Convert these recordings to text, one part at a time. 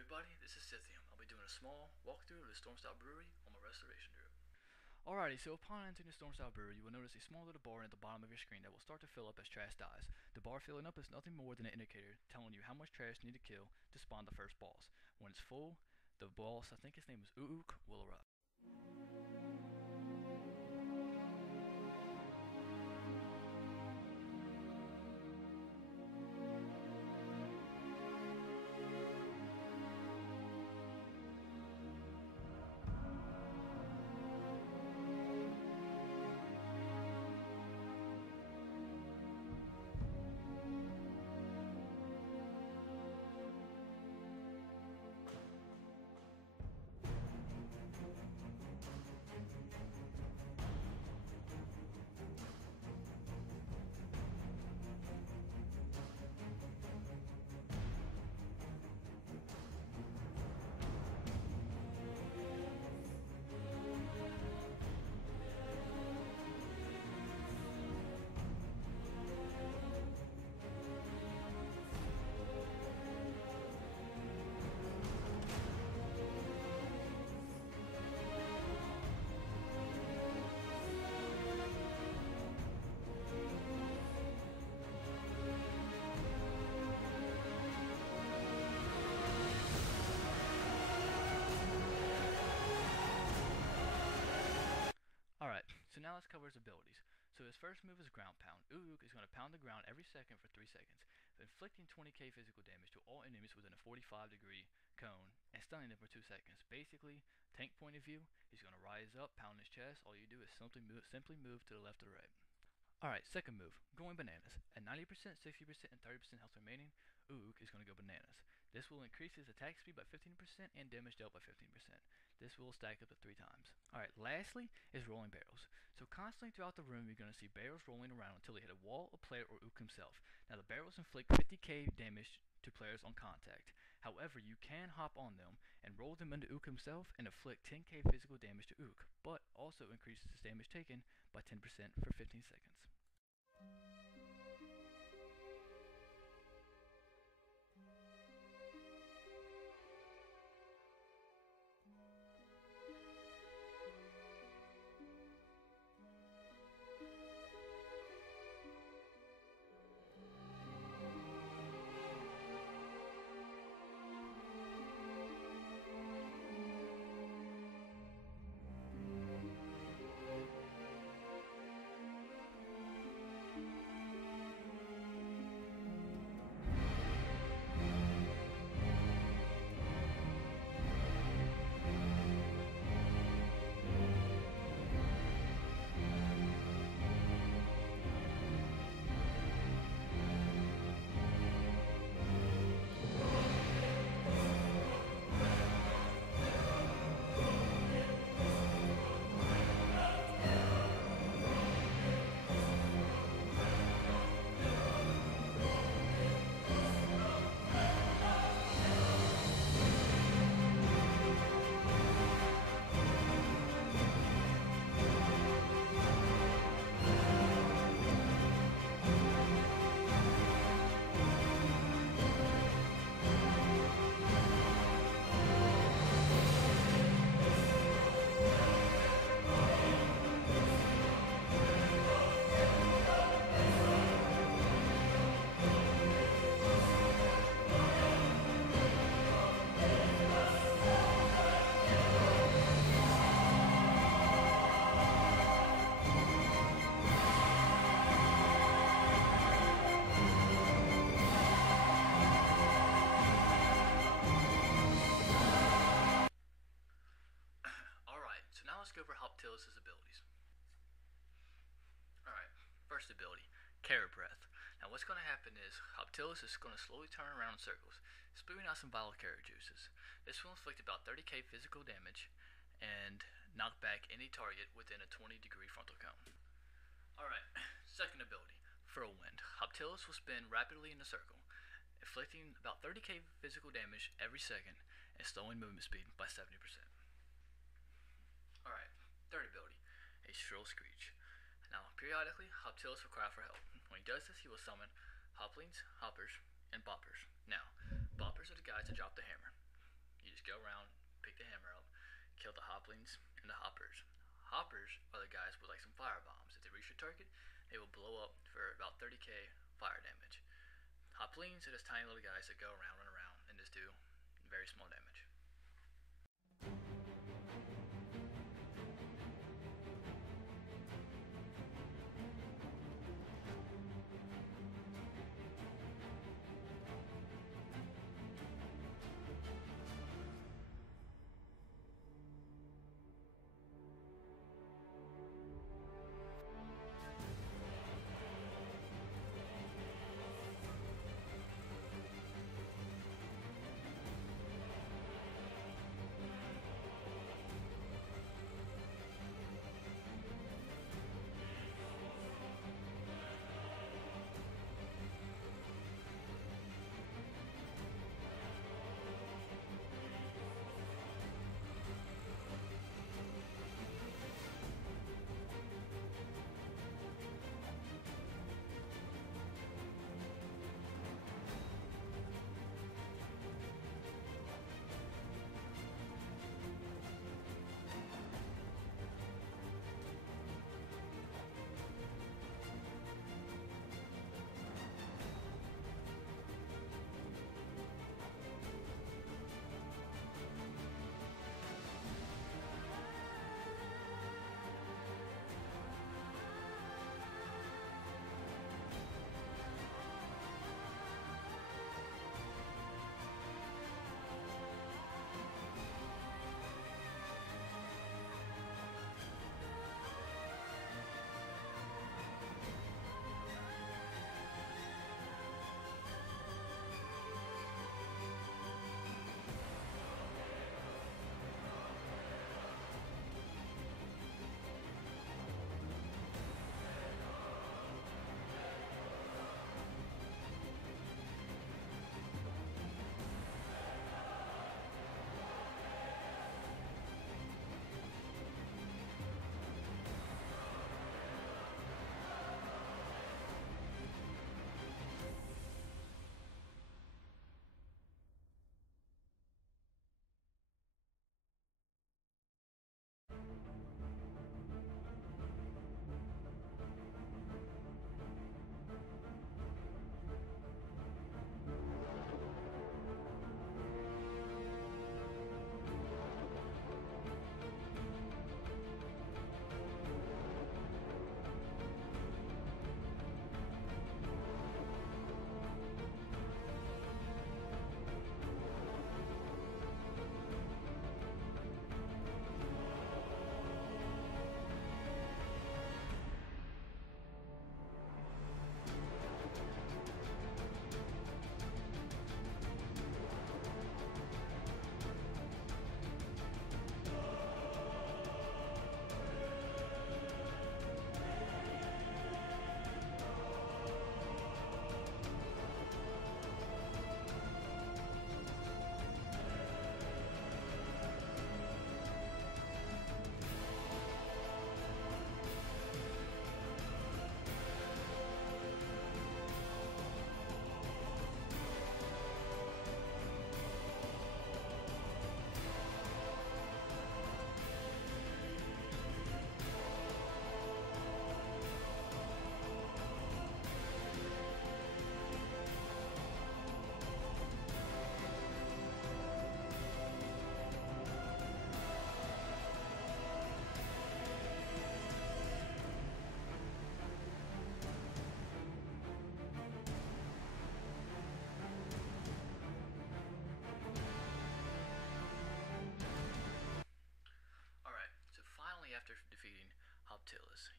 everybody, this is Scythium. I'll be doing a small walkthrough of the Stormstout Brewery on my restoration Druid. Alrighty, so upon entering the Stormstout Brewery, you will notice a small little bar at the bottom of your screen that will start to fill up as trash dies. The bar filling up is nothing more than an indicator telling you how much trash you need to kill to spawn the first boss. When it's full, the boss, I think his name is Ook, will arrive. Alright, so now let's cover his abilities. So his first move is Ground Pound. Ook is going to pound the ground every second for 3 seconds, inflicting 20k physical damage to all enemies within a 45-degree cone, and stunning them for 2 seconds. Basically, tank point of view, he's going to rise up, pound his chest. All you do is simply move to the left or right. Alright, second move, going bananas. At 90%, 60%, and 30% health remaining, Ook is going to go bananas. This will increase his attack speed by 15% and damage dealt by 15%. This will stack up to 3 times. Alright, lastly is rolling barrels. So constantly throughout the room you're going to see barrels rolling around until they hit a wall, a player, or Ook himself. Now the barrels inflict 50k damage to players on contact. However, you can hop on them and roll them into Ook himself and inflict 10k physical damage to Ook, but also increases his damage taken by 10% for 15 seconds. So now let's go over Hoptilus's abilities. Alright, first ability, Carrot Breath. Now what's going to happen is Hoptilus is going to slowly turn around in circles, spewing out some vile carrot juices. This will inflict about 30k physical damage and knock back any target within a 20-degree frontal cone. Alright, second ability, Whirlwind. Hoptilus will spin rapidly in a circle, inflicting about 30k physical damage every second and slowing movement speed by 70%. Alright, third ability, a Shrill Screech. Now, periodically, Hoptilus will cry for help. When he does this, he will summon Hoplings, Hoppers, and Boppers. Now, Boppers are the guys that drop the hammer. go around, pick the hammer up, kill the hoplings and the hoppers. Hoppers are the guys with like some fire bombs. If they reach your target, they will blow up for about 30k fire damage. Hoplings are just tiny little guys that go around, run around, and just do very small damage.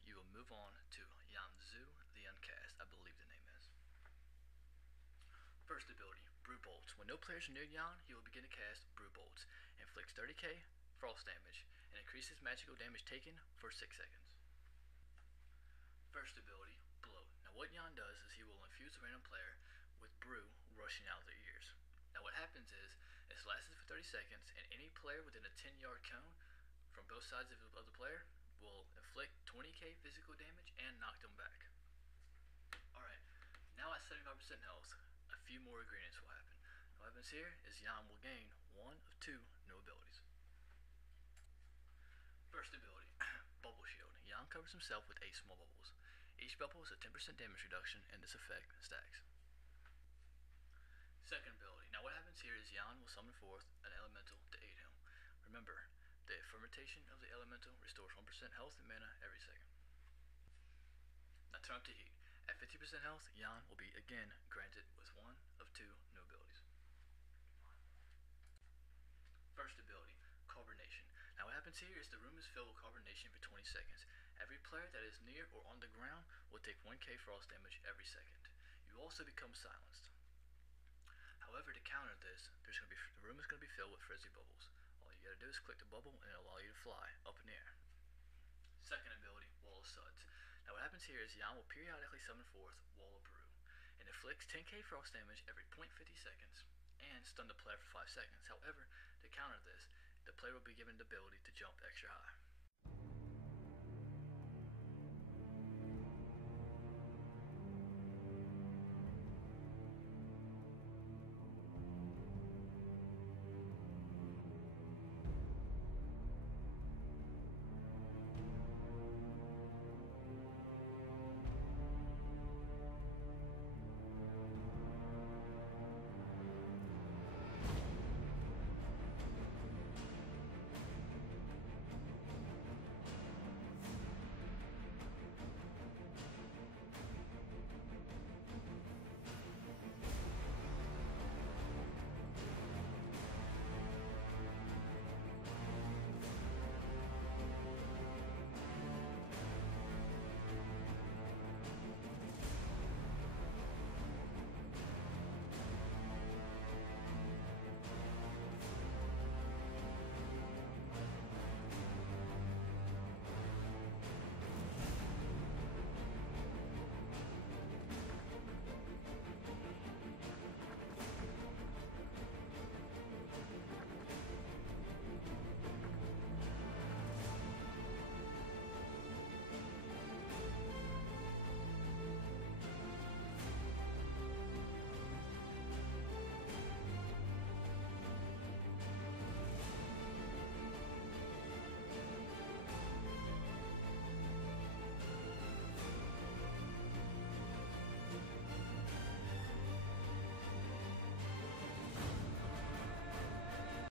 You will move on to Yanzu the Uncast, I believe the name is. First ability, Brew Bolts. When no players are near Yan, he will begin to cast Brew Bolts. Inflicts 30k frost damage and increases magical damage taken for 6 seconds. First ability, Bloat. Now what Yan does is he will infuse a random player with brew rushing out of their ears. Now what happens is, it lasts for 30 seconds and any player within a 10-yard cone from both sides of the player will inflict 20k physical damage and knock them back. Alright, now at 75% health, a few more ingredients will happen. What happens here is Jan will gain one of two new abilities. First ability, Bubble Shield. Jan covers himself with 8 small bubbles. Each bubble is a 10% damage reduction, and this effect stacks. Second ability. Now what happens here is Jan will summon forth an elemental to aid him. Remember, the fermentation of the elemental restores 1% health and mana every second. Now turn up to heat. At 50% health, Jan will be again granted with one of two new abilities. First ability, Carbonation. Now what happens here is the room is filled with carbonation for 20 seconds. Every player that is near or on the ground will take 1k frost damage every second. You also become silenced. However, to counter this, the room is going to be filled with frizzy bubbles. All you gotta do is click the bubble and it'll allow you to fly up in the air. Second ability, Wall of Suds. Now what happens here is Jan will periodically summon forth Wall of Brew. It inflicts 10k frost damage every 0.50 seconds and stun the player for 5 seconds. However, to counter this, the player will be given the ability to jump extra high.